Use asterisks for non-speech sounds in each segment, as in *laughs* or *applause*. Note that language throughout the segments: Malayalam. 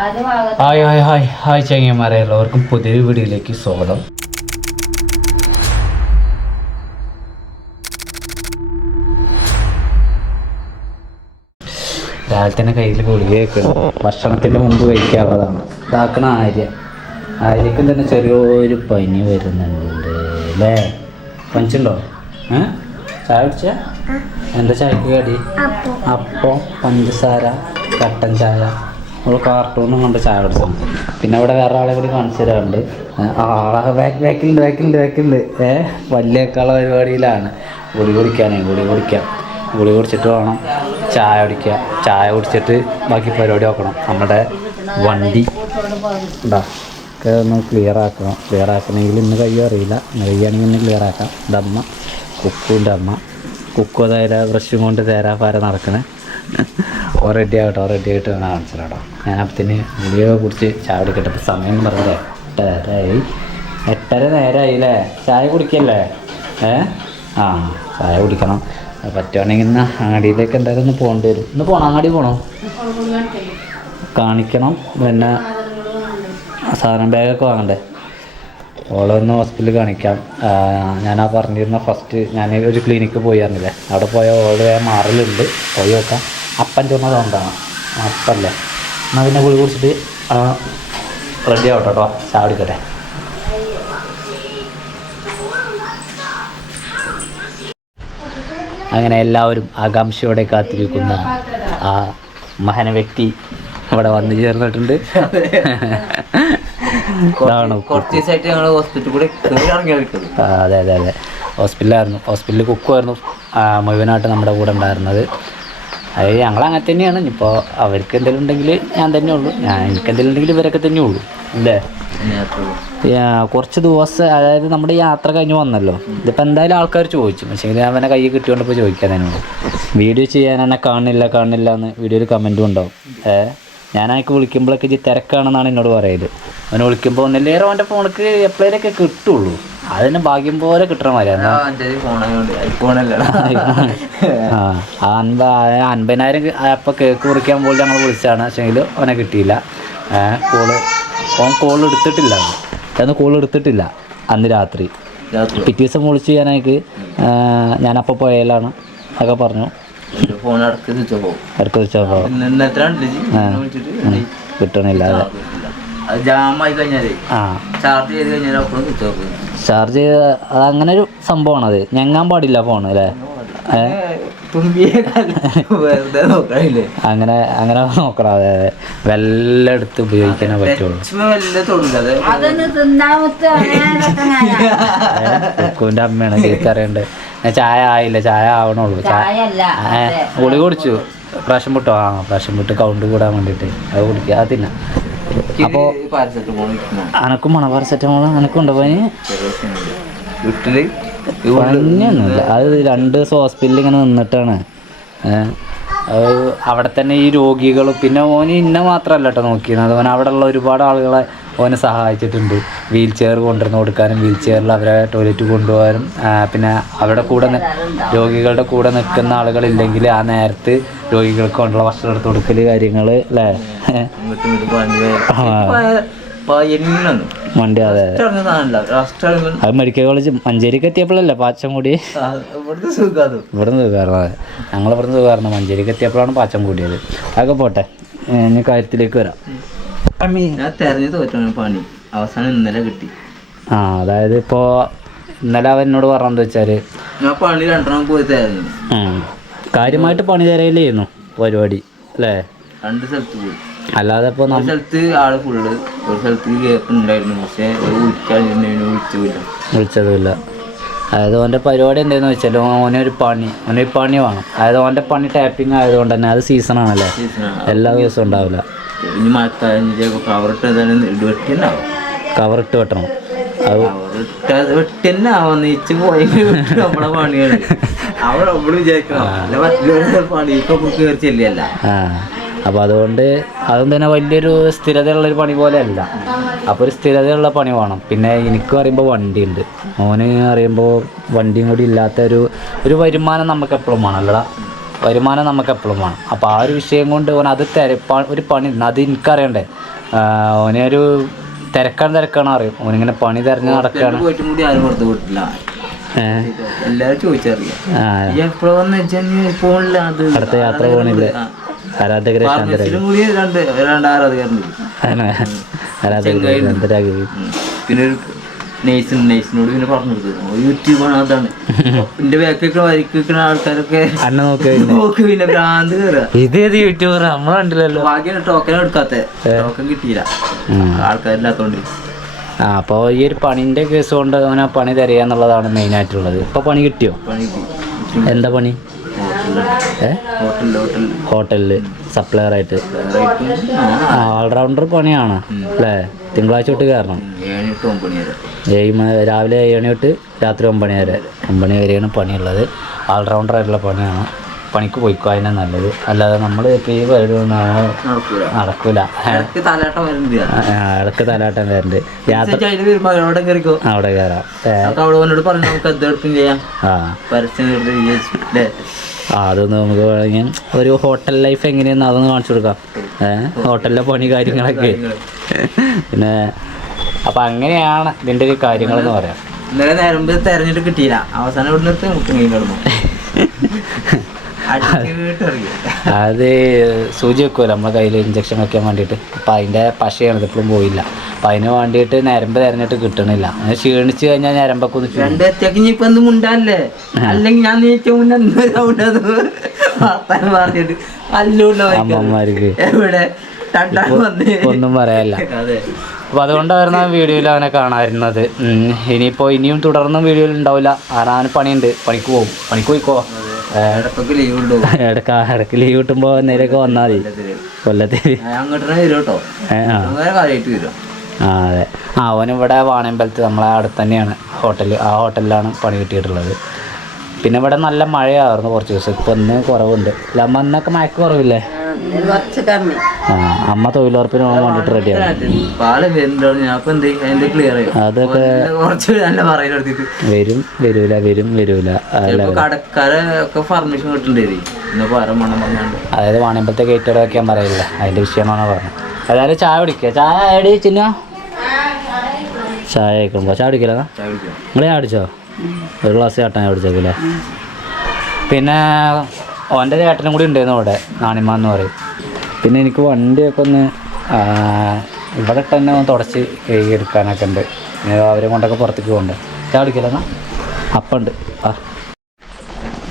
Hi hi hi. ഹായ് ചങ്ങന്മാരെ എല്ലാവർക്കും പുതിയൊരു വീഡിയോയിലേക്ക് സ്വാഗതം. രാവിലെ തന്നെ കയ്യിൽ ഗുളികയൊക്കെ ഭക്ഷണത്തിന് മുമ്പ് കഴിക്കാവുന്നതാണ്. ഇതാക്കണ ആര്യ. ആര്യക്കും തന്നെ ചെറിയൊരു പനി വരുന്നുണ്ട് അല്ലേ? പനിച്ചുണ്ടോ ഏ? ചായ കുടിച്ച? എന്താ ചായക്ക് കടി? അപ്പം പഞ്ചസാര കട്ടൻ ചായ. നമ്മൾ കാർട്ടൂണും കൊണ്ട് ചായ കുടിച്ചു പിന്നെ അവിടെ വേറെ ആളെ കൂടി കാണിച്ചു തരാറുണ്ട്. ആളെ ബാക്ക് ബാക്കിലുണ്ട് ബാക്കിലുണ്ട് ബാക്കിലുണ്ട് ഏ വലിയേക്കാളെ പരിപാടിയിലാണ്. ഗുളി കുടിക്കാനേ ഗുളി കുടിക്കാം. ഗുളി കുടിച്ചിട്ട് വേണം ചായ കുടിക്കുക ചായ കുടിച്ചിട്ട് ബാക്കി പരിപാടി നോക്കണം. നമ്മുടെ വണ്ടി ഉണ്ടാ ഒക്കെ ഒന്ന് ക്ലിയർ ആക്കണം. ക്ലിയർ ആക്കണമെങ്കിൽ ഇന്ന് കയ്യോ അറിയില്ല. ഇന്ന് കഴിയുകയാണെങ്കിൽ ഇന്ന് ക്ലിയർ ആക്കാം. ഇതമ്മ കുക്കുവിന്റെ അമ്മ. കുക്കു അതായത് ബ്രഷും കൊണ്ട് തേരാ പാര നടക്കണേ. റെഡി ആകട്ടെ ഓറെഡി റെഡി ആയിട്ട് വേണം കാണിച്ചിട്ടോ ഞാൻ അപ്പത്തിന് ഗുളിയൊക്കെ കുടിച്ച് ചായ കുടിക്കട്ടെ സമയം പറഞ്ഞില്ലേ? എട്ടരയായി. എട്ടര നേരമായി അല്ലേ ചായ കുടിക്കല്ലേ? ഏ? ആ ചായ കുടിക്കണം. പറ്റുവാണെങ്കിൽ ഇന്ന് അങ്ങാടിയിലേക്ക് എന്തായാലും ഒന്ന് പോകേണ്ടി വരും. ഇന്ന് പോകണം അങ്ങാടി പോകണോ കാണിക്കണം. പിന്നെ സാധനം ബാഗൊക്കെ വാങ്ങണ്ടേ? ഓളെ ഒന്ന് ഹോസ്പിറ്റലിൽ കാണിക്കാം. ഞാൻ ആ പറഞ്ഞിരുന്ന ഫസ്റ്റ് ഞാൻ ഒരു ക്ലിനിക്ക് പോയിരുന്നില്ലേ അവിടെ പോയ ഓൾ മാറലുണ്ട്. പോയി നോക്കാം. അപ്പൻ ചുമ കൊണ്ടാണ് അപ്പല്ലേ. എന്നാൽ പിന്നെ കുളി കുടിച്ചിട്ട് റെഡി ആവട്ടെ കേട്ടോ ചാവടിക്കട്ടെ അങ്ങനെ എല്ലാവരും ആകാംക്ഷയോടെ കാത്തിരിക്കുന്ന ആ മഹന വ്യക്തി ഇവിടെ വന്നു ചേർന്നിട്ടുണ്ട്. അതെ അതെ അതെ. ഹോസ്പിറ്റലായിരുന്നു ഹോസ്പിറ്റലിൽ കുക്കുമായിരുന്നു മുഴുവനായിട്ട് നമ്മുടെ കൂടെ ഉണ്ടായിരുന്നത്. അത് ഞങ്ങൾ അങ്ങനെ തന്നെയാണ്. ഇപ്പോൾ അവർക്ക് എന്തെങ്കിലും ഉണ്ടെങ്കിൽ ഞാൻ തന്നെ ഉള്ളൂ. ഞാൻ എനിക്ക് എന്തെങ്കിലും ഉണ്ടെങ്കിൽ ഇവരൊക്കെ തന്നെ ഉള്ളൂ. അല്ലേ? കുറച്ച് ദിവസം അതായത് നമ്മുടെ യാത്ര കഴിഞ്ഞ് വന്നല്ലോ. ഇതിപ്പോൾ എന്തായാലും ആൾക്കാർ ചോദിച്ചു. പക്ഷേ ഞാൻ അവനെ കൈ കിട്ടിയോണ്ട് ഇപ്പോൾ ചോദിക്കാൻ തന്നെ വീഡിയോ ചെയ്യാൻ എന്നെ കാണില്ല കാണില്ല എന്ന് വീഡിയോയിൽ കമന്റും ഉണ്ടാവും. ഏ ഞാൻ അയക്ക് വിളിക്കുമ്പോഴൊക്കെ ഇത് തിരക്കാണെന്നാണ് എന്നോട് പറയുന്നത് അവനെ വിളിക്കുമ്പോൾ ഒന്നില്ലേറെ അവന്റെ ഫോണിക്ക് എപ്പോഴേലൊക്കെ കിട്ടുള്ളൂ. അതിന് ഭാഗ്യം പോലെ കിട്ടണ മാതിരി. അൻപ അൻപതിനായിരം അപ്പൊ കേക്ക് കുറിക്കാൻ പോലും ഞങ്ങൾ വിളിച്ചാണ് പക്ഷേങ്കിൽ അവനെ കിട്ടിയില്ല. കോൾ ഓൻ കോൾ എടുത്തിട്ടില്ല. അന്ന് കോൾ എടുത്തിട്ടില്ല. അന്ന് രാത്രി. പിറ്റേ ദിവസം വിളിച്ച് ഞാൻ ഞാനപ്പോൾ പോയാലാണ്. ഒക്കെ പറഞ്ഞു. ഫോൺ ഇടയ്ക്ക് സ്വിച്ച് പോകും ഇടയ്ക്ക് വെച്ചോ ഇന്ന് എത്ര വിളിച്ചിട്ട്? കിട്ടണില്ല അത്. ജാമായി കഴിഞ്ഞാലേ ആ. ചാർജ് ചെയ്ത് കഴിഞ്ഞാൽ അപ്പോഴും സ്വിച്ച് ഓഫ് ചാർജ് ചെയ്ത് അത് അങ്ങനെ ഒരു സംഭവമാണ് അത് ഞങ്ങാൻ പാടില്ല ഫോൺ അല്ലേ അങ്ങനെ അങ്ങനെ നോക്കണം. അതെ അതെ. വെല്ലെടുത്ത് ഉപയോഗിക്കാനേ പറ്റുള്ളൂ. *laughs* കുക്കുവിന്റെ അമ്മയാണ് കേൾക്കറിയണ്ട് ഞാൻ ചായ ആയില്ല ചായ ആവണുള്ളൂ. ഗുളി കുടിച്ചു. പ്രാവശ്യം വിട്ടോ ആ പ്രാവശ്യം വിട്ട് കൗണ്ട് കൂടാൻ വേണ്ടിട്ട് അത് കുടിക്കുക. അത് തിന്നാം. അപ്പോ അനക്കും മണ പാരസെറ്റമോൾ അനക്കുണ്ടോ പനി വീട്ടിൽ പനിയൊന്നുമില്ല. അത് രണ്ട് ദിവസം ഹോസ്പിറ്റലിൽ ഇങ്ങനെ നിന്നിട്ടാണ്. അവിടെ തന്നെ ഈ രോഗികളും പിന്നെ ഓന് ഇന്ന മാത്രമല്ല കേട്ടോ നോക്കിയിരുന്നത്. അവൻ അവിടെ ഉള്ള ഒരുപാട് ആളുകളെ ഓനെ സഹായിച്ചിട്ടുണ്ട്. വീൽ ചെയർ കൊണ്ടുവന്ന് കൊടുക്കാനും വീൽ ചെയറിൽ അവരെ ടോയ്ലറ്റ് കൊണ്ടുപോകാനും പിന്നെ അവരുടെ കൂടെ രോഗികളുടെ കൂടെ നിൽക്കുന്ന ആളുകളില്ലെങ്കിൽ ആ നേരത്ത് രോഗികൾക്ക് കൊണ്ടുള്ള ഭക്ഷണം എടുത്ത് കൊടുക്കൽ കാര്യങ്ങൾ അല്ലേ? മണ്ടി അതെ അതെ. അത് മെഡിക്കൽ കോളേജ് മഞ്ചേരിക്ക് എത്തിയപ്പോഴല്ലേ പാച്ചം കൂടി സുഖം ഇവിടുന്ന് കയറുന്നത് ഞങ്ങൾ ഇവിടുന്ന് സുഖമായിരുന്നു. മഞ്ചേരിക്ക് എത്തിയപ്പോഴാണ് പാച്ചം കൂടിയത് അതൊക്കെ പോട്ടെ ഇനി കാര്യത്തിലേക്ക് വരാം. ഞാൻ തെരഞ്ഞു തോറ്റാണ് പണി. അവസാനം ഇന്നലെ കിട്ടി. ആ അതായത് ഇപ്പോ ഇന്നലെ അവൻ എന്നോട് പറഞ്ഞെന്ന് വെച്ചാൽ ഞാൻ പണി രണ്ടെണ്ണം പോയി തെരഞ്ഞു കാര്യമായിട്ട് പണി തരയില്ലായിരുന്നു പരിപാടി അല്ലേ? രണ്ട് സ്ഥലത്ത് പോയി. അല്ലാതെ ഇപ്പോൾ ഒരു സ്ഥലത്ത് ആൾ ഫുള്ള് ഒരു സ്ഥലത്ത് ഗ്യാപ്പ് ഉണ്ടായിരുന്നു. പക്ഷെ വിളിക്കാതിരുന്നതിന് വിളിച്ചില്ല വിളിച്ചതുമില്ല. അതായത് ഓന്റെ പരിപാടി എന്താന്ന് വെച്ചാൽ ഓനൊരു പണി ഓനൊരു പണി വേണം. അതായത് ഓന്റെ പണി ടാപ്പിംഗ് ആയതുകൊണ്ട് തന്നെ അത് സീസണാണല്ലേ ആണല്ലേ? എല്ലാ ദിവസവും ഉണ്ടാവില്ല. ഇനി മഴക്കാലം കവറിട്ട് വെട്ടണം. അത് വെട്ടിന്നെ ആവുന്ന പോയെങ്കിൽ നമ്മളെ പണിയാണ്. അവിടെ വിചാരിക്കണം. അപ്പോൾ അതുകൊണ്ട് അതും തന്നെ വലിയൊരു സ്ഥിരതയുള്ളൊരു പണി പോലെയല്ല. അപ്പോൾ ഒരു സ്ഥിരതയുള്ള പണി വേണം. പിന്നെ എനിക്ക് വണ്ടി ഉണ്ട് മോന് അറിയുമ്പോൾ വണ്ടിയും കൂടി ഇല്ലാത്ത ഒരു ഒരു വരുമാനം നമുക്ക് എപ്പോഴും വേണമല്ലടാ വരുമാനം നമുക്ക് എപ്പോഴും വേണം. അപ്പോൾ ആ ഒരു വിഷയം കൊണ്ട് ഓൻ അത് തിര ഒരു പണി അത് എനിക്കറിയണ്ടേ. ഓനൊരു തിരക്കാണ് തിരക്കാണ് അറിയും. ഓനിങ്ങനെ പണി തിരഞ്ഞ് നടക്കുകയാണ് അത് അടുത്ത യാത്ര പോണില്ല. ആരാധകരെ ആരാധകരെ പിന്നെ ഒരു നേഴ്സ് നേഴ്സിനോട് പിന്നെ പറഞ്ഞു കൊടുത്തു യൂട്യൂബാണ് അതാണ്. എന്റെ ബാക്കൊക്കെ വരിക്കുന്ന ആൾക്കാരൊക്കെ അന്ന നോക്കുക നോക്ക് പിന്നെ ഭ്രാന്ത് കയറുക ഇതേത് യൂട്യൂബർ നമ്മൾ കണ്ടില്ലല്ലോ. ടോക്കൻ എടുക്കാത്ത. ടോക്കൻ കിട്ടിയില്ല. ഉം. ആൾക്കാരില്ലാത്തോണ്ട്. ആ അപ്പോൾ ഈ ഒരു പണിന്റെ കേസ് കൊണ്ട് അവനാ പണി തരിക എന്നുള്ളതാണ് മെയിൻ ആയിട്ടുള്ളത്. ഇപ്പൊ പണി കിട്ടിയോ? പണി കിട്ടി. എന്താ പണി? ഹോട്ടലിൽ. സപ്ലയർ ആയിട്ട് ആ ഓൾറൗണ്ടർ പണിയാണ്. അല്ലേ? തിങ്കളാഴ്ച തൊട്ട് കയറണം. ഏഴ് രാവിലെ ഏഴ് മണി തൊട്ട് രാത്രി ഒമ്പണി വരെ. ഒമ്പണി വരെയാണ് പണിയുള്ളത്. ഓൾറൗണ്ടർ ആയിട്ടുള്ള പണിയാണ്. പണിക്ക് പോയിക്കോ അതിനാണ് നല്ലത്. അല്ലാതെ നമ്മൾ ഇപ്പോൾ ഈ പരിപാടി നടക്കൂല. ഇടയ്ക്ക് തലാട്ടം വരുന്നുണ്ട് യാത്ര അവിടെ കയറാം ആ. അതൊന്ന് നമുക്ക് വേണമെങ്കിൽ ഒരു ഹോട്ടൽ ലൈഫ് എങ്ങനെയാന്ന് അതൊന്ന് കാണിച്ചു കൊടുക്കാം. ഏഹ് ഹോട്ടലിലെ പണി കാര്യങ്ങളൊക്കെ. പിന്നെ അപ്പം അങ്ങനെയാണ് ഇതിന്റെ ഒരു കാര്യങ്ങളെന്ന് പറയാം. ഇന്നലെ നേരം തെരഞ്ഞിട്ട് കിട്ടിയില്ല. അവസാനം ഇവിടെ നിർത്തി നമുക്ക് മീൻ കിടന്നു *laughs* അത് സൂചി വെക്കുമല്ലോ നമ്മളെ കയ്യിൽ ഇഞ്ചക്ഷൻ വെക്കാൻ വേണ്ടിയിട്ട്. അപ്പം അതിന്റെ പശയാണ് ഇപ്പോഴും പോയില്ല. അപ്പം അതിന് വേണ്ടിയിട്ട് ഞരമ്പ് തിരഞ്ഞിട്ട് കിട്ടണില്ല. അങ്ങനെ ക്ഷീണിച്ച് കഴിഞ്ഞാൽ ഞരമ്പൊക്കെ ഒന്ന് എന്ത് മുണ്ടല്ലേ? അല്ലെങ്കിൽ ഞാൻ നീച്ച മുന്നേ എന്ത് സൗണ്ടത് വർത്താനം പറഞ്ഞിട്ട് അല്ലൂല്ല അമ്മമാർക്ക്. എവിടെ? ഒന്നും പറയാല്ല. അപ്പോൾ അതുകൊണ്ടായിരുന്നു ആ വീഡിയോയിൽ അവനെ കാണാതിരുന്നത്. ഇനിയിപ്പോൾ ഇനിയും തുടർന്നും വീഡിയോയിൽ ഉണ്ടാവില്ല. ആറാന് പണിയുണ്ട്. പണിക്ക് പോകും പണിക്ക് പോയിക്കോ? ഇടയ്ക്ക് ഇടയ്ക്ക് ലീവ് കിട്ടുമ്പോൾ നേരെയൊക്കെ വന്നാൽ മതി. കൊല്ലത്തിൽ ആ. അതെ. ആ അവനിവിടെ വാണിയമ്പലത്ത് നമ്മളെ അടുത്ത് തന്നെയാണ് ഹോട്ടൽ ആ ഹോട്ടലിലാണ് പണി കിട്ടിയിട്ടുള്ളത്. പിന്നെ ഇവിടെ നല്ല മഴയായിരുന്നു കുറച്ച് ദിവസം. ഇപ്പം ഇന്ന് കുറവുണ്ട്. അല്ല അന്നൊക്കെ മഴക്ക് കുറവില്ലേ? അമ്മ തൊഴിലുറപ്പിന് പോകാൻ വേണ്ടിട്ട് റെഡിയാണ് അതൊക്കെ വരും വരൂല വരും വരൂല. അതായത് വാണിയമ്പലത്തെ ഗേറ്റ് വയ്ക്കാൻ പറയില്ല. അതിന്റെ വിഷയമാണ് പറഞ്ഞത്. അതായത് ചായ കുടിക്കുക ചായ ആടി ചിന്ന. ചായ കഴിക്കുമ്പോ. ചായ കുടിക്കില്ല നിങ്ങൾ ചായ കുടിച്ചോ? ഒരു ഗ്ലാസ് ചേട്ടൻ കുടിച്ചേക്കില്ലേ പിന്നെ ഓന്റെ ചേട്ടനും കൂടി ഉണ്ടായിരുന്നു അവിടെ നാണിമ എന്ന് പറയും. പിന്നെ എനിക്ക് വണ്ടിയൊക്കെ ഒന്ന് ഇവിടെ തന്നെ ഒന്ന് തുടച്ച് കഴുകി എടുക്കാനൊക്കെ ഉണ്ട്. അവരെ കൊണ്ടൊക്കെ പുറത്തേക്ക് പോകണ്ടേ. ചായ കുടിക്കില്ല അപ്പം ഉണ്ട്. ആ.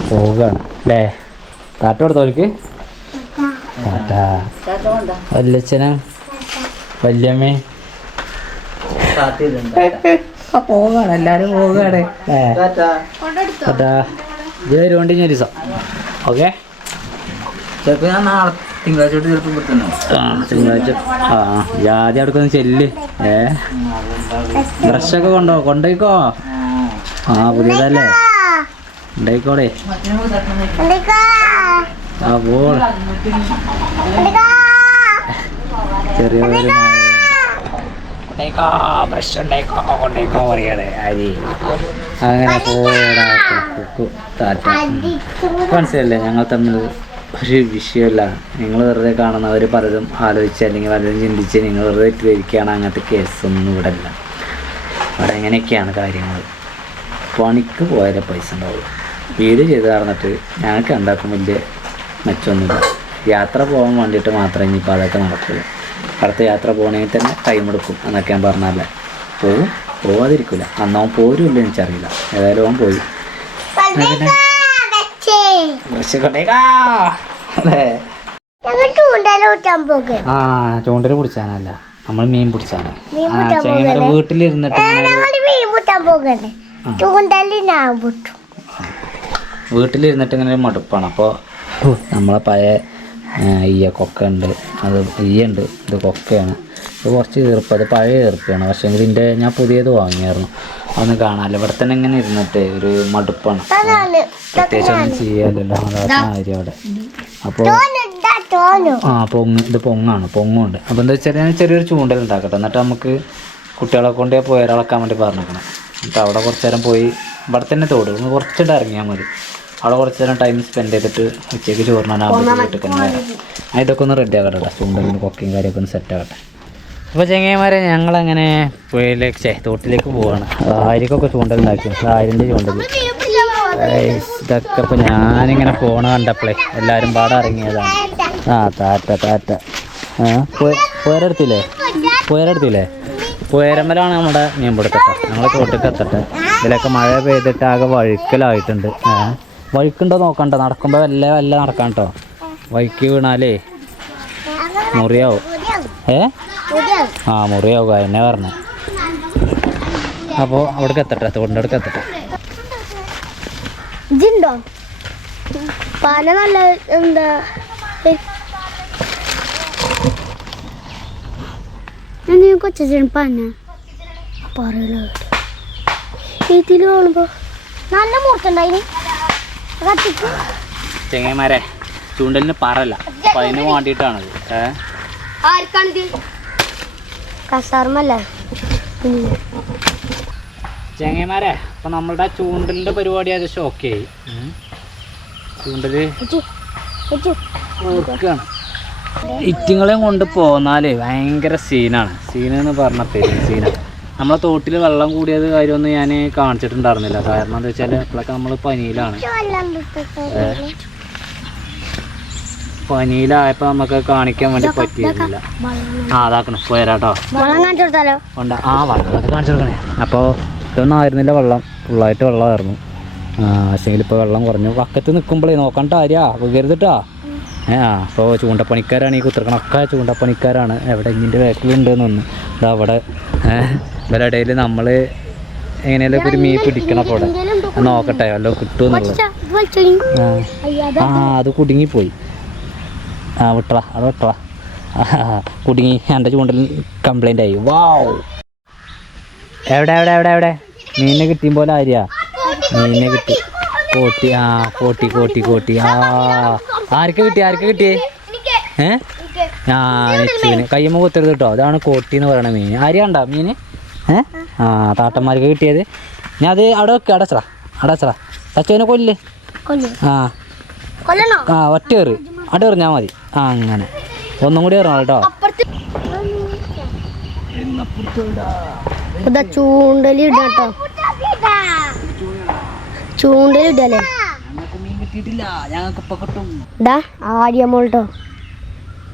പോവുകയാണ്. അല്ലേ? താറ്റ കൊടുത്തോൽക്ക് താറ്റാ വല്യച്ഛനും? വല്യമ്മേ? പോവാണ് എല്ലാരും പോവുകയാണ്. അതാ ഇത് വരുവണ്ടി ഞാൻ ദിവസം. ഓക്കെ. ചിലപ്പോ ഞാൻ നാളെ തിങ്കളാഴ്ച തൊട്ട് ചിലപ്പോ ഇവിടെ തന്നെ. ആ തിങ്കളാഴ്ച. ആ ജാതി അവിടെ ഒന്ന് ചെല്ല്. ഏ? ബ്രഷൊക്കെ കൊണ്ടോ? കൊണ്ടോയിക്കോ? ആ പുതിയതല്ലേ? ഉണ്ടായിക്കോടെ ആ പോ ചെറിയ ബ്രഷ് ഉണ്ടായിക്കോ കൊണ്ടേക്കോ പറയണേ അരി. അങ്ങനെ മനസ്സിലല്ലേ ഞങ്ങൾ തമ്മിൽ ഒരു വിഷയമല്ല. നിങ്ങൾ വെറുതെ കാണുന്നവർ പലതും ആലോചിച്ച് അല്ലെങ്കിൽ പലതും ചിന്തിച്ച് നിങ്ങൾ വെറുതെ തെറ്റിദ്ധരിക്കുകയാണ് അങ്ങനത്തെ കേസൊന്നും ഇവിടെ അല്ല അവിടെ എങ്ങനെയൊക്കെയാണ് കാര്യങ്ങൾ. പണിക്ക് പോയാലേ പൈസ ഉണ്ടാവുള്ളൂ. വീട് ചെയ്ത് നടന്നിട്ട് ഞങ്ങൾക്ക് ഉണ്ടാക്കും വലിയ മെച്ചമൊന്നുമില്ല. യാത്ര പോകാൻ വേണ്ടിയിട്ട് മാത്രമേ ഇനിയിപ്പോൾ അതൊക്കെ നടക്കുള്ളൂ. അടുത്ത യാത്ര പോകണമെങ്കിൽ തന്നെ ടൈം എടുക്കും എന്നൊക്കെ ഞാൻ പറഞ്ഞല്ലേ പോവും. പോവാതിരിക്കില്ല അന്ന് അവൻ പോരുമില്ല എനിക്കറിയില്ല. ഏതായാലും അവൻ പോയി. ആ ചൂണ്ടൽ പിടിച്ചാനല്ല നമ്മൾ മീൻ പിടിച്ചാണ് ചെങ്ങനെ വീട്ടിലിരുന്നിട്ട് വീട്ടിലിരുന്നിട്ട് ഇങ്ങനെ ഒരു മടുപ്പാണ്. അപ്പോൾ നമ്മളെ പഴയ ഈയ കൊക്ക ഉണ്ട് അത് ഈയുണ്ട് ഇത് കൊക്കയാണ്. ഇത് കുറച്ച് ഈർപ്പ് അത് പഴയ ഈർപ്പാണ് പക്ഷേ ഇതിന്റെ ഞാൻ പുതിയത് വാങ്ങിയായിരുന്നു. ഒന്ന് കാണാമല്ലോ ഇവിടെ തന്നെ ഇങ്ങനെ ഇരുന്നിട്ട് ഒരു മടുപ്പാണ്. പ്രത്യേകിച്ച് ഒന്നും ചെയ്യാമല്ലോ അതാ കാര്യം അവിടെ. അപ്പോൾ ആ പൊങ്ങ് ഇത് പൊങ്ങാണ്. പൊങ്ങുണ്ട് അപ്പോൾ എന്താ വെച്ചാൽ ഞാൻ ചെറിയൊരു ചൂണ്ടൽ ഉണ്ടാക്കട്ടെ. എന്നിട്ട് നമുക്ക് കുട്ടികളെ കൊണ്ട് പോയി ഇളക്കാൻ വേണ്ടി പറഞ്ഞേക്കണം. എന്നിട്ട് അവിടെ കുറച്ച് നേരം പോയി ഇവിടെ തന്നെ തോട്. ഒന്ന് കുറച്ചിട്ട് ഇറങ്ങിയാൽ മതി. അവിടെ കുറച്ച് നേരം ടൈം സ്പെൻഡ് ചെയ്തിട്ട് ഉച്ചയ്ക്ക് ചോറിനാണ് വീട്ടിൽ തന്നെ ഇതൊക്കെ ഒന്ന് റെഡി ആക്കട്ടെ ചൂണ്ടലിന് കൊക്കയും കാര്യമൊക്കെ ഒന്ന് സെറ്റ് ആക്കട്ടെ. അപ്പോൾ ചെങ്ങന്മാരെ ഞങ്ങളങ്ങനെ പുഴയിലേക്ക് ചേ തോട്ടിലേക്ക് പോവാണ്. ആയിരിക്കൊക്കെ ചൂണ്ടലുണ്ടാക്കി. ആരിന്റെ ചൂണ്ടൽ ഇതൊക്കെ ഞാനിങ്ങനെ പോണ കണ്ടപ്പോളേ എല്ലാരും പാടെ ഇറങ്ങിയതാണ്. ആ താറ്റ താറ്റ. ആ പുയരെടുത്തില്ലേ പുയരെടുത്തില്ലേ പുയരമ്മലാണ് നമ്മുടെ മീൻ പിടുത്തട്ടെ ഞങ്ങൾ തോട്ടിലേക്ക് എത്തട്ടെ. ഇതിലൊക്കെ മഴ പെയ്തിട്ട് ആകെ വഴുക്കലായിട്ടുണ്ട്. വഴുക്കുണ്ടോ നോക്കണ്ട. നടക്കുമ്പോൾ വല്ല വല്ല നടക്കാം കേട്ടോ വഴുക്കി വീണാലേ മുറിയാവും. ഏ? ആ മുറിയാവുക എന്നെ പറഞ്ഞു. അപ്പോൾ അവിടേക്ക് എത്തട്ടെ തോടിന്റെ അടുക്ക് എത്തട്ടെ. ഇതുണ്ടോ പന നല്ല എന്താ ഞാൻ കൊച്ചു പന. പറയല. ഇതിൽ കാണുമ്പോ നല്ല ചെങ്ങന്മാരെ ചൂണ്ടലിന് പറല്ല അപ്പൊ അതിന് വേണ്ടിയിട്ടാണത്. ഏഹ് ആർക്കാണിത്? കസാർമല്ല? ചെങ്ങന്മാരെ അപ്പൊ നമ്മളുടെ ചൂണ്ടലിന്റെ പരിപാടി ഏകദേശം ഓക്കെ ആയി. ചൂണ്ടൽ ഇറ്റിങ്ങളെയും കൊണ്ട് പോന്നാലേ ഭയങ്കര സീനാണ് സീനെന്ന് പറഞ്ഞ പേര് സീനാണ് നമ്മളെ തോട്ടിൽ വെള്ളം കൂടിയത് കാര്യമൊന്നും ഞാൻ കാണിച്ചിട്ടുണ്ടായിരുന്നില്ല. കാരണം എന്താ വെച്ചാൽ അപ്പോഴൊക്കെ നമ്മൾ പനിയിലാണ്. പനിയിലായപ്പോൾ നമുക്ക് കാണിക്കാൻ വേണ്ടി പറ്റിയിരുന്നില്ല. ആ അതാക്കണം പോയരാട്ടോ ഉണ്ട്. ആ വെള്ളമൊക്കെ കാണിച്ചു കൊടുക്കണേ. അപ്പോൾ ഇതൊന്നും ആയിരുന്നില്ല വെള്ളം. ഫുള്ളായിട്ട് വെള്ളമായിരുന്നു. പക്ഷേങ്കിൽ ഇപ്പോൾ വെള്ളം കുറഞ്ഞു. വക്കത്ത് നിൽക്കുമ്പോഴേ നോക്കണ്ട ആര്യാ? വീകരുതിട്ടാ? ഏ ആ അപ്പോൾ ചൂണ്ടപ്പണിക്കാരാണ് ഈ കുത്തിറക്കണൊക്കെ ചൂണ്ടപ്പണിക്കാരാണ്. എവിടെ ഇഞ്ഞിന്റെ ബാക്കിലുണ്ടെന്ന് ഒന്ന് ഇതാ അവിടെ ഇവരുടെ ഇടയിൽ നമ്മൾ എങ്ങനെയാലും ഒരു മീൻ പിടിക്കണം അപ്പോടെ അവിടെ നോക്കട്ടെ വല്ലതും കിട്ടുമെന്നുള്ളത് ആ അത് കുടുങ്ങിപ്പോയി. ആ വിട്ടറ അത് വിട്ടറ *laughs* കുടുങ്ങി എന്റെ ചൂണ്ടൽ കംപ്ലൈന്റ് ആയി. വാവ് എവിടെ എവിടെ എവിടെ എവിടെ? മീനിനെ കിട്ടിയും പോലെ ആര്യ? മീനിനെ കിട്ടി. കോട്ടി ആ കോട്ടി കോട്ടി കോട്ടി ആ. ആർക്ക് കിട്ടി ആർക്ക് കിട്ടിയേ ഏ? ആ നെച്ചുവിന് കയ്യമ്മ കുത്തരുത് കേട്ടോ. അതാണ് കോട്ടി എന്ന് പറയണ മീൻ. ആര്യ ഉണ്ടോ മീന്? ഏ? ആ താട്ടന്മാർക്ക് കിട്ടിയത്. ഞാൻ അത് അവിടെ വെക്കുക അടച്ചറ അടച്ചറ സച്ചുവിനെ കൊല്ല്. ആ. ആ ഒറ്റ എറി അവിടെ എറിഞ്ഞാൽ മതി. ആ അങ്ങനെ. ഒന്നും കൂടി എറിയണം കേട്ടോ ചൂണ്ടലി ഇതാ ചൂണ്ടൽ ഇടട്ടോ ചൂണ്ടലി ഇടല്ലേ? കിട്ടും. ഇതാ ആര്യമോൾട്ടോ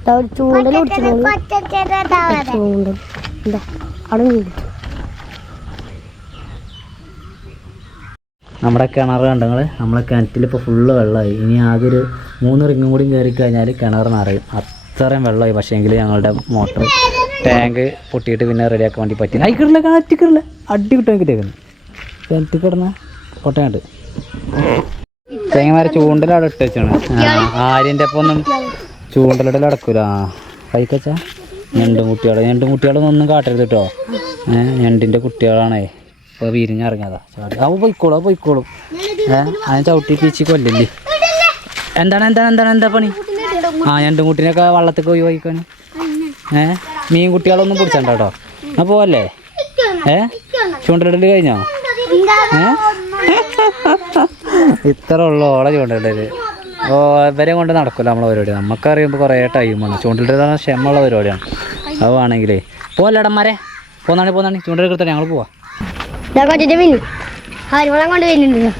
പിടിച്ചോളൂ ചൂണ്ടൽ ഇതാ അവിടെ പിടിച്ചു നമ്മുടെ കിണർ കണ്ടങ്ങൾ നമ്മളെ കിണറ്റിൽ ഇപ്പോൾ ഫുള്ള് വെള്ളമായി. ഇനി ആകെ ഒരു മൂന്ന് റിങ്ങും കൂടി കയറി കഴിഞ്ഞാൽ കിണർ നിറയും. അത്രയും വെള്ളമായി. പക്ഷേ എങ്കിൽ ഞങ്ങളുടെ മോട്ടർ ടാങ്ക് പൊട്ടിയിട്ട് പിന്നെ റെഡിയാക്കാൻ വേണ്ടി പറ്റി. അയക്കിടില്ല കാറ്റിക്കിടില്ല അടി കിട്ടും കിട്ടിയേക്കുന്നു കിണറ്റിൽ കിടന്ന പൊട്ടയുണ്ട് തേങ്ങമാരെ ചൂണ്ടലവിടെ ഇട്ട് വെച്ചാണ്. ആര്യന്റെ ഒപ്പം ഒന്നും ചൂണ്ടലിടൽ അടക്കൂല കൈക്കച്ചാ ഞണ്ടും കുട്ടികൾ ഞണ്ടും കുട്ടികളൊന്നും ഒന്നും കാട്ടരുത് കേട്ടോ. ഞണ്ടിന്റെ കുട്ടികളാണേ. ഇപ്പോൾ വിരിഞ്ഞിറങ്ങിയതാ. ചാടി. അവ പോയിക്കോളും അവ പോയിക്കോളും. ഏഹ് അതിന് ചവിട്ടി പീച്ചി കൊല്ലല്ലേ? എന്താണ് എന്താണ് എന്താണ് എന്താ പണി? ആ രണ്ടും കുട്ടീനൊക്കെ വള്ളത്തിൽ പോയി പോയിക്കാണ് ഏഹ് മീൻ കുട്ടികളൊന്നും പിടിച്ചണ്ട കേട്ടോ? എന്നാ പോവല്ലേ? ഏഹ് ചൂണ്ടലിടൽ കഴിഞ്ഞോ? ഇത്ര ഉള്ളു ഓളെ ചൂണ്ടലിടൽ. ഓ ഇവരെ കൊണ്ട് നടക്കില്ല നമ്മളെ പരിപാടി. നമുക്കറിയുമ്പോൾ കുറേ ടൈമാണ് ചൂണ്ടലിടൽ ക്ഷമയുള്ള പരിപാടിയാണ്. അത് വേണമെങ്കിലേ പോവല്ലേടന്മാരെ പോന്നാണി പോന്നാണി. ചൂണ്ടലെടുത്തിട്ട് ഞങ്ങൾ പോവാം. ഇതാ കൊച്ചിന്റെ മിന്നു. ആര്യവളം കൊണ്ട് വരുന്നുണ്ടല്ലോ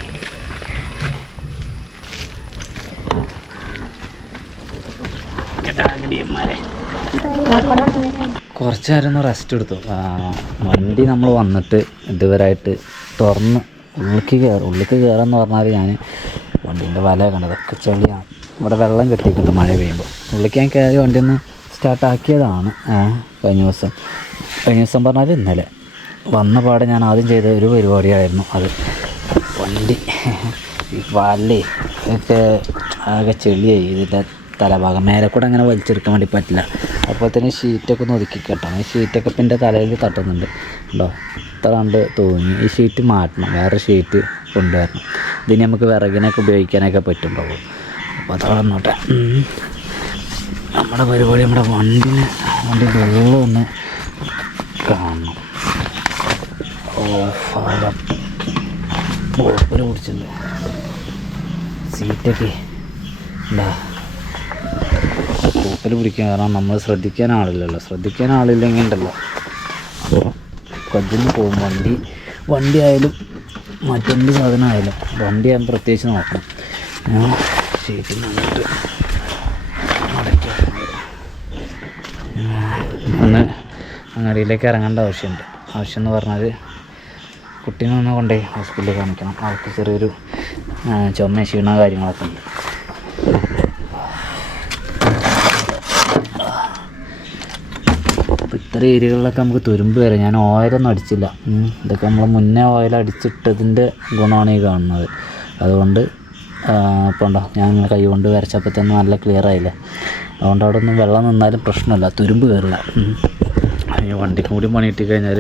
കുറച്ച് റെസ്റ്റ് എടുത്തു? വണ്ടി നമ്മൾ വന്നിട്ട് ഇതുവരായിട്ട് തുറന്ന് ഉള്ളിലേക്ക് കയറും ഉള്ളിലേക്ക് കയറാന്ന് പറഞ്ഞാൽ ഞാൻ വണ്ടീന്റെ വല കണ്ടത്. ചെളിയാണ് ഇവിടെ വെള്ളം കെട്ടിയിട്ടുണ്ട് മഴ പെയ്യുമ്പോൾ ഉള്ളിലേക്ക് ഞാൻ കയറി വണ്ടി ഒന്ന് സ്റ്റാർട്ടാക്കിയതാണ് കഴിഞ്ഞ ദിവസം. കഴിഞ്ഞ ദിവസം പറഞ്ഞാൽ ഇന്നലെ. വന്ന പാടെ ഞാൻ ആദ്യം ചെയ്ത ഒരു പരിപാടിയായിരുന്നു. അത് വണ്ടി ഈ ഒക്കെ ആകെ ചെളിയായി. ഇതിന്റെ തലഭാഗം മേലെ കൂടെ അങ്ങനെ വലിച്ചെടുക്കാൻ വേണ്ടി പറ്റില്ല. അപ്പോൾ തന്നെ ഷീറ്റൊക്കെ ഒതുക്കി കെട്ടണം ഈ ഷീറ്റൊക്കെ ഇപ്പം എന്റെ തലയിൽ തട്ടുന്നുണ്ട്. ഉണ്ടോ ഇത്ര കണ്ട് തോന്നി ഈ ഷീറ്റ് മാറ്റണം. വേറെ ഷീറ്റ് കൊണ്ടുവരണം. ഇതിന് നമുക്ക് വിറകിനൊക്കെ ഉപയോഗിക്കാനൊക്കെ പറ്റുണ്ടാവും അപ്പോൾ അതാണ് നോട്ടെ നമ്മുടെ പരിപാടി നമ്മുടെ വണ്ടിന് വണ്ടി വെള്ളം ഒന്ന് കാണണം. പിടിച്ചിട്ടുണ്ട് സീറ്റൊക്കെ. കൂപ്പൽ പിടിക്കാൻ കാരണം നമ്മൾ ശ്രദ്ധിക്കാൻ ആളില്ലല്ലോ. ശ്രദ്ധിക്കാൻ ആളില്ലെങ്കിൽ ഉണ്ടല്ലോ. അപ്പോൾ കൊഞ്ചിന് പോകും. വണ്ടി വണ്ടി ആയാലും മറ്റെന്ത് സാധനം ആയാലും വണ്ടി ഞാൻ പ്രത്യേകിച്ച് നോക്കണം. ഞാൻ സീറ്റിൽ നിന്നിട്ട് ഒന്ന് അങ്ങാടിയിലേക്ക് ഇറങ്ങേണ്ട ആവശ്യമുണ്ട്. ആവശ്യം എന്ന് പറഞ്ഞാൽ കുട്ടീനെ ഒന്ന് കൊണ്ടേ ഹോസ്പിറ്റലിൽ കാണിക്കണം. അവർക്ക് ചെറിയൊരു ചുമ ക്ഷീണ കാര്യങ്ങളൊക്കെ ഉണ്ട്. അപ്പോൾ ഇത്ര ഏരിയകളിലൊക്കെ നമുക്ക് തുരുമ്പ് വരെ ഞാൻ ഓയിലൊന്നും അടിച്ചില്ല. ഇതൊക്കെ നമ്മൾ മുന്നേ ഓയിൽ അടിച്ചിട്ടതിന്റെ ഗുണമാണ് ഈ കാണുന്നത്. അതുകൊണ്ട് ഇപ്പോൾ ഉണ്ടോ ഞാൻ ഇങ്ങനെ കൈ കൊണ്ട് വരച്ചപ്പോൾ തന്നെ നല്ല ക്ലിയർ ആയില്ലേ? അതുകൊണ്ട് അവിടെ ഒന്നും വെള്ളം നിന്നാലും പ്രശ്നമില്ല തുരുമ്പ് കയറില്ല ഈ വണ്ടിക്കും കൂടി പണി കിട്ടി കഴിഞ്ഞാൽ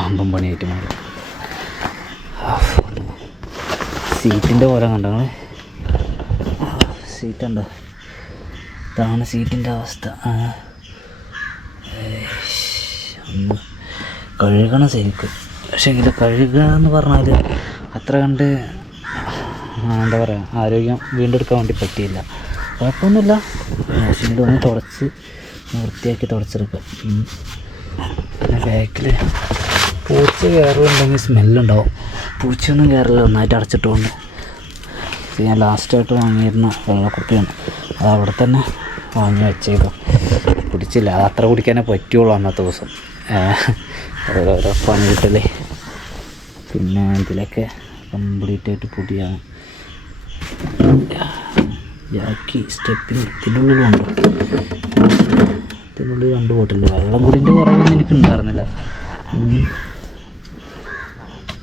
മമ്പം പണിയായിട്ട് മാറും. സീറ്റിന്റെ ഓരോ കണ്ടോ നിങ്ങൾ സീറ്റ് ഉണ്ടോ ഇതാണ് സീറ്റിന്റെ അവസ്ഥ. കഴുകണം ശരിക്കും. പക്ഷേ ഇത് കഴുകുക എന്ന് പറഞ്ഞാൽ അത്ര കണ്ട് എന്താ പറയുക ആരോഗ്യം വീണ്ടെടുക്കാൻ വേണ്ടി പറ്റിയില്ല. കുഴപ്പമൊന്നുമില്ല. മെഷീനിൽ ഒന്ന് തുടച്ച് വൃത്തിയാക്കി തുടച്ചെടുക്കുക. ഉം. പിന്നെ ബാക്കിൽ പൂച്ച കയറലുണ്ടെങ്കിൽ സ്മെല്ലുണ്ടാവും. പൂച്ചയൊന്നും കയറില്ല ഒന്നായിട്ട് അടച്ചിട്ടുകൊണ്ട് ഇത് ഞാൻ ലാസ്റ്റായിട്ട് വാങ്ങിയിരുന്ന വെള്ളക്കുപ്പിയാണ്. അത് അവിടെ തന്നെ വാങ്ങി വെച്ചേക്കും. കുടിച്ചില്ല അത് അത്ര കുടിക്കാനേ പറ്റുള്ളൂ അന്നത്തെ ദിവസം. ഓരോ ഓരോരോ പണി കിട്ടലേ പിന്നെ ഇതിലൊക്കെ കംപ്ലീറ്റ് ആയിട്ട് പൊടിയാണ്. ജാക്കി സ്റ്റെപ്പിന് ഇതിനുള്ളിലുണ്ട് ഇതിനുള്ളിൽ രണ്ട് ബോട്ടിൽ വെള്ളം കുടിന്റെ കുറവൊന്നും എനിക്ക് ഉണ്ടായിരുന്നില്ല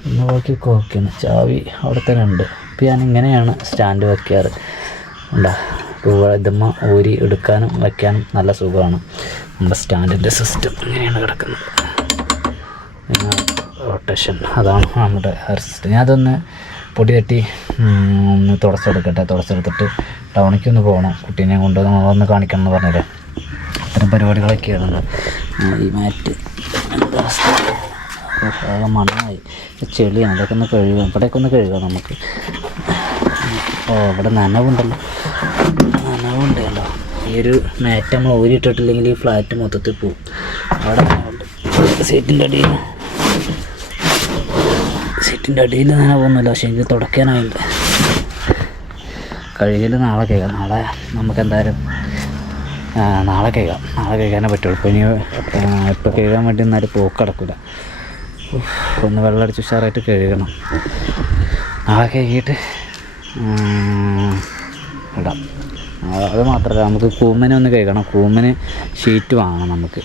ഉം. ബാക്കി ഓക്കെയാണ് ചാവി അവിടെ തന്നെ ഉണ്ട്. ഇപ്പം ഞാൻ ഇങ്ങനെയാണ് സ്റ്റാൻഡ് വെക്കാറ്. ഉണ്ടാ ഇതമ്മ ഊരി എടുക്കാനും വയ്ക്കാനും നല്ല സുഖമാണ്. നമ്മുടെ സ്റ്റാൻഡിന്റെ സിസ്റ്റം ഇങ്ങനെയാണ് കിടക്കുന്നത്. റൊട്ടേഷൻ അതാണ് നമ്മുടെ ഹെയർ സിസ്റ്റം ഞാൻ അതൊന്ന് പൊടി തട്ടി ഒന്ന് തുടച്ചെടുക്കട്ടെ. തുടച്ചെടുത്തിട്ട് ടൗണിലേക്ക് ഒന്ന് പോകണം. കുട്ടീനെ കൊണ്ട് നമ്മളൊന്ന് കാണിക്കണം എന്ന് പറഞ്ഞില്ലേ? അത്തരം പരിപാടികളൊക്കെയാണ്. ഈ മാറ്റ്? ആകെ മണ്ണായി ചെളിയാണ്. ഇതൊക്കെ ഒന്ന് കഴുകാം. ഇവിടെയൊക്കെ ഒന്ന് കഴുകാം നമുക്ക്. ഓ ഇവിടെ നനവുണ്ടല്ലോ. നനവുണ്ട് കണ്ടോ ഈ ഒരു മാറ്റ് നമ്മൾ ഊരിയിട്ടിട്ടില്ലെങ്കിൽ ഈ ഫ്ലാറ്റ് മൊത്തത്തിൽ പോവും. അവിടെ സീറ്റിന്റെ അടിയിൽ. സീറ്റിന്റെ അടിയിൽ നനവൊന്നുമില്ല. പക്ഷേ എനിക്ക് തുടക്കാനായില്ല കഴുകൽ നാളെ കേൾക്കാം. നാളെ നമുക്ക് എന്തായാലും നാളെ കേൾക്കാം. നാളെ കേൾക്കാനേ പറ്റുള്ളൂ. ഇപ്പോൾ ഇനി ഇപ്പോൾ കേൾക്കാൻ വേണ്ടി എന്നാലും പോക്ക് കിടക്കില്ല ഒന്ന് വെള്ളം അടിച്ച് ഉഷാറായിട്ട് കഴുകണം. നാളെ കഴുകിയിട്ട് ഇടാം. അത് മാത്രമല്ല നമുക്ക് കൂമ്മനെ ഒന്ന് കഴുകണം. കൂമന് ഷീറ്റ് വാങ്ങണം നമുക്ക്.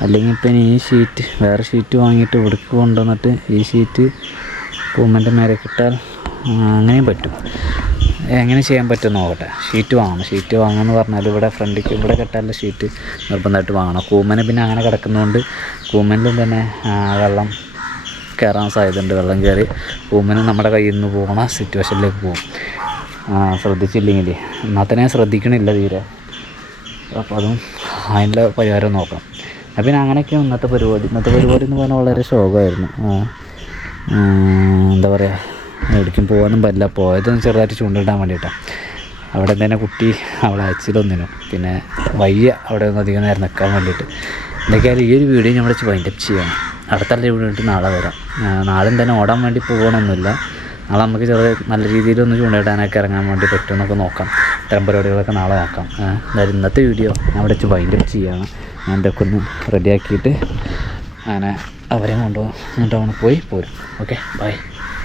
അല്ലെങ്കിൽ ഇപ്പം ഈ ഷീറ്റ് വേറെ ഷീറ്റ് വാങ്ങിയിട്ട് ഇവിടേക്ക് കൊണ്ടുവന്നിട്ട് ഈ ഷീറ്റ് കൂമ്മന്റെ മേലെ കിട്ടാൽ ആ, അങ്ങനെയും പറ്റും. എങ്ങനെ ചെയ്യാൻ പറ്റുമെന്ന് നോക്കട്ടെ. ഷീറ്റ് വാങ്ങണം. ഷീറ്റ് വാങ്ങാമെന്ന് പറഞ്ഞാൽ ഇവിടെ ഫ്രണ്ടിക്ക് ഇവിടെ കെട്ടാനുള്ള ഷീറ്റ് നിർബന്ധമായിട്ട് വാങ്ങണം. കൂമനെ പിന്നെ അങ്ങനെ കിടക്കുന്നതുകൊണ്ട് കൂമനിലും തന്നെ വെള്ളം കയറാൻ സാധ്യതയുണ്ട്. വെള്ളം കയറി കൂമ്മന് നമ്മുടെ കയ്യിൽ നിന്ന് പോകണ സിറ്റുവേഷനിലേക്ക് പോകും ശ്രദ്ധിച്ചില്ലെങ്കിൽ എന്നാൽ തന്നെ ശ്രദ്ധിക്കണില്ല തീരെ. അപ്പോൾ അതും അതിന്റെ പരിഹാരം നോക്കാം. അപ്പം പിന്നെ അങ്ങനെയൊക്കെയാണ് ഇന്നത്തെ പരിപാടി. ഇന്നത്തെ പരിപാടി എന്ന് പറഞ്ഞാൽ വളരെ ശോകമായിരുന്നു. എന്താ പറയുക എവിടേക്കും പോകാനും പറ്റില്ല. പോയതൊന്ന് ചെറുതായിട്ട് ചൂണ്ടിടാൻ വേണ്ടിയിട്ടാണ് അവിടെ തന്നെ കുട്ടി അവളെ അയച്ചിലൊന്നിനും പിന്നെ വയ്യ അവിടെ ഒന്ന് അധികം നേരം നിൽക്കാൻ വേണ്ടിയിട്ട്. എന്തൊക്കെയായാലും ഈ ഒരു വീഡിയോ നമ്മൾ വിളിച്ച് വൈൻഡപ്പ് ചെയ്യണം. അടുത്തുള്ള വീഡിയോ വേണ്ടിയിട്ട് നാളെ വരാം. നാളെ തന്നെ ഓടാൻ വേണ്ടി പോകണമെന്നില്ല നാളെ നമുക്ക് ചെറിയ നല്ല രീതിയിലൊന്ന് ചൂണ്ടിടാനൊക്കെ ഇറങ്ങാൻ വേണ്ടി പറ്റുമെന്നൊക്കെ നോക്കാം. ഇത്തരം പരിപാടികളൊക്കെ നാളെ നോക്കാം. എന്തായാലും ഇന്നത്തെ വീഡിയോ ഞാൻ ഇവിടെ വെച്ച് വൈൻഡപ്പ് ചെയ്യുകയാണ് ഞാൻ ഇതൊക്കെ ഒന്ന് റെഡിയാക്കിയിട്ട് അങ്ങനെ അവരെ കൊണ്ടുപോകും. ടൗണിൽ പോയി പോരും. Okay bye